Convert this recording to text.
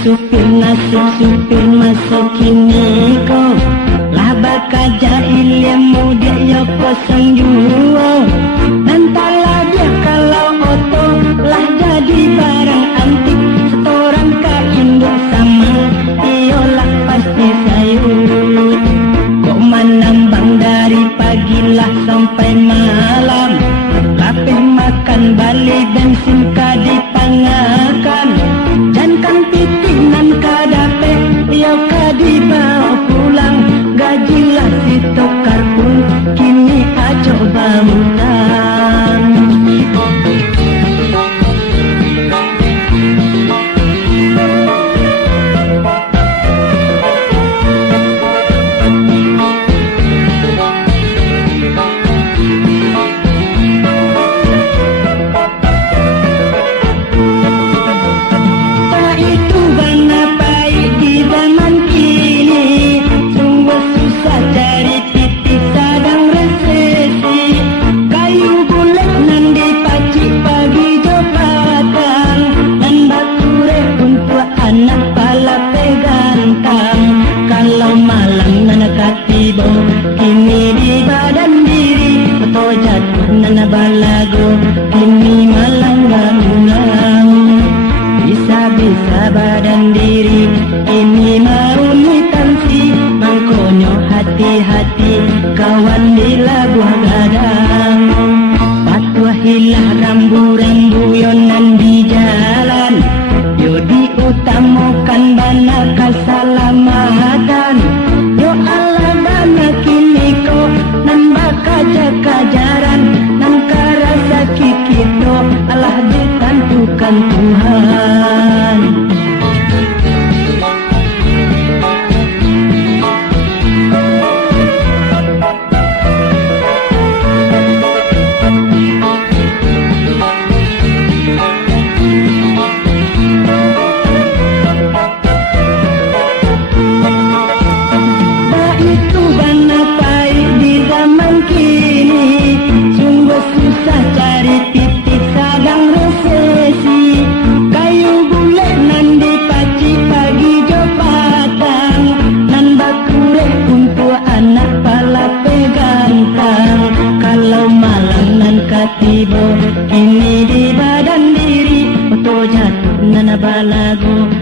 supir masuk kini ko laba kaja ilya muda yo kosong juo nantala dia kalau oto lah jadi barang antik setoran ka induk sama iyolah pasti sayur kok menambang dari pagilah sampai malam lapeh makan balik bensin ka dipangakan dan kan pitinan ka dape yo ka dibawa pulang gajilah si tokar pun kini aja bangunan. Kini di badan diri atau jatuh nana balago kini malang bangunang bisa-bisa badan diri ini mau nitansi mangkonyo hati-hati kawan di lagu gadang patwa hilah rambu-rambu yonan di jalan yo diutamakan bana keselamatan yo Allah bana kini ko nan bakaja kajaran nan karasa kikito Allah ditentukan Tuhan. Tibo kini di badan diri oto jatuh nana balago